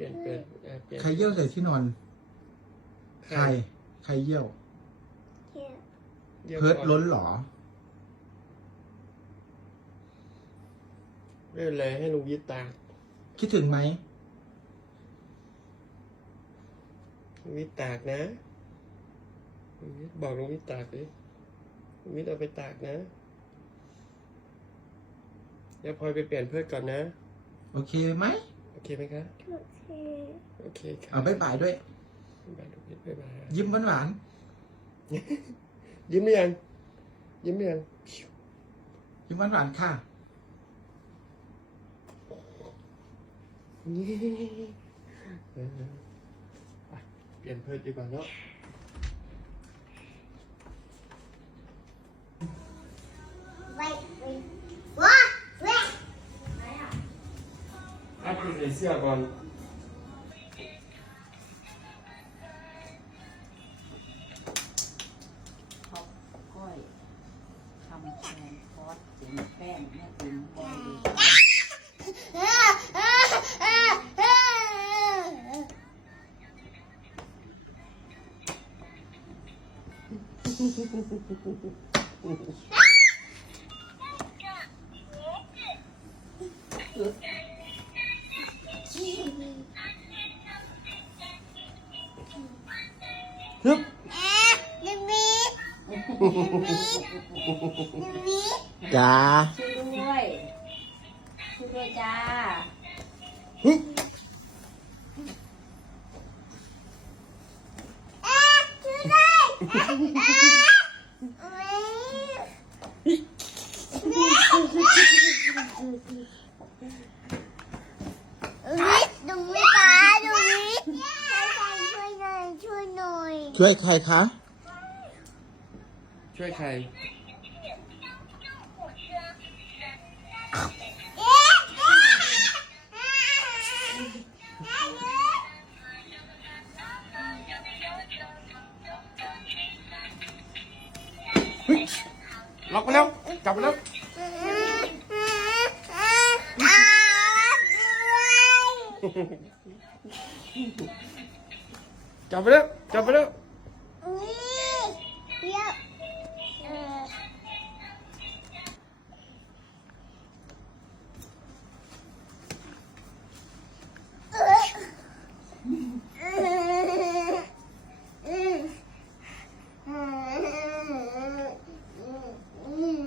ลี่ยนเปลี่ยนอะเปลี่ยนใครเยี่ยวใส่ที่นอน ใคร ใครเยี่ยว เที่ยวยี่ยมเพิร์ดก่อนล้นเหรอ ไม่เป็นไรให้ลุงยิดตากคิดถึงไหม ลุงยิดตากนะลุงยิดบอกลุงยิดตากดิลุงยิดเอาไปตากนะเดี๋ยวพลอยไปเปลี่ยนเพิร์ดก่อนนะ โอเคไหมโอ เคไหมคะโอเคโอเคค่ะเอาบ๊ายบายด้วย บ๊ายบายลุงยิดบ๊ายบายยิ้มหวานหวานยิ้มหรือยัง ยิ้มหรือยัง ๆยิ้มหวานหวานๆค่ะ เออไปเปลี่ยนเพิร์ดดีกว่าเนาะ อะคุณใส่เสื้อก่อนท็อปก้อยทำแทนคอสเสียงแป้งแม่ติ๋มบอยดูเออ จ้าช่วยด้วยช่วยด้วยจ้าฮึบเอ๊ะช่วยด้วยเอ๊ะเอ๊ะเอ๊ะวิทดูวิตาดูวิทช่วยหน่อยช่วยหน่อย ช่วยใครคะ ช่วยใครเอ๊ะเอ๊ะล็อกไปแล้ว จับไปแล้ว จับไปแล้ว จับไปแล้ว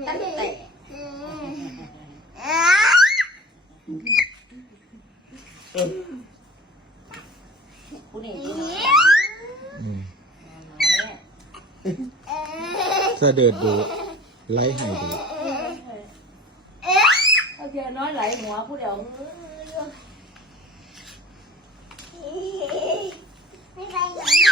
ตั้งแต่ผู้นี่ผู้น้อยอืมน้อเสด็จดูไล่ให้ดูเอาเดียวน้อยไหลหัวผู้เดียวไม่ไปไหน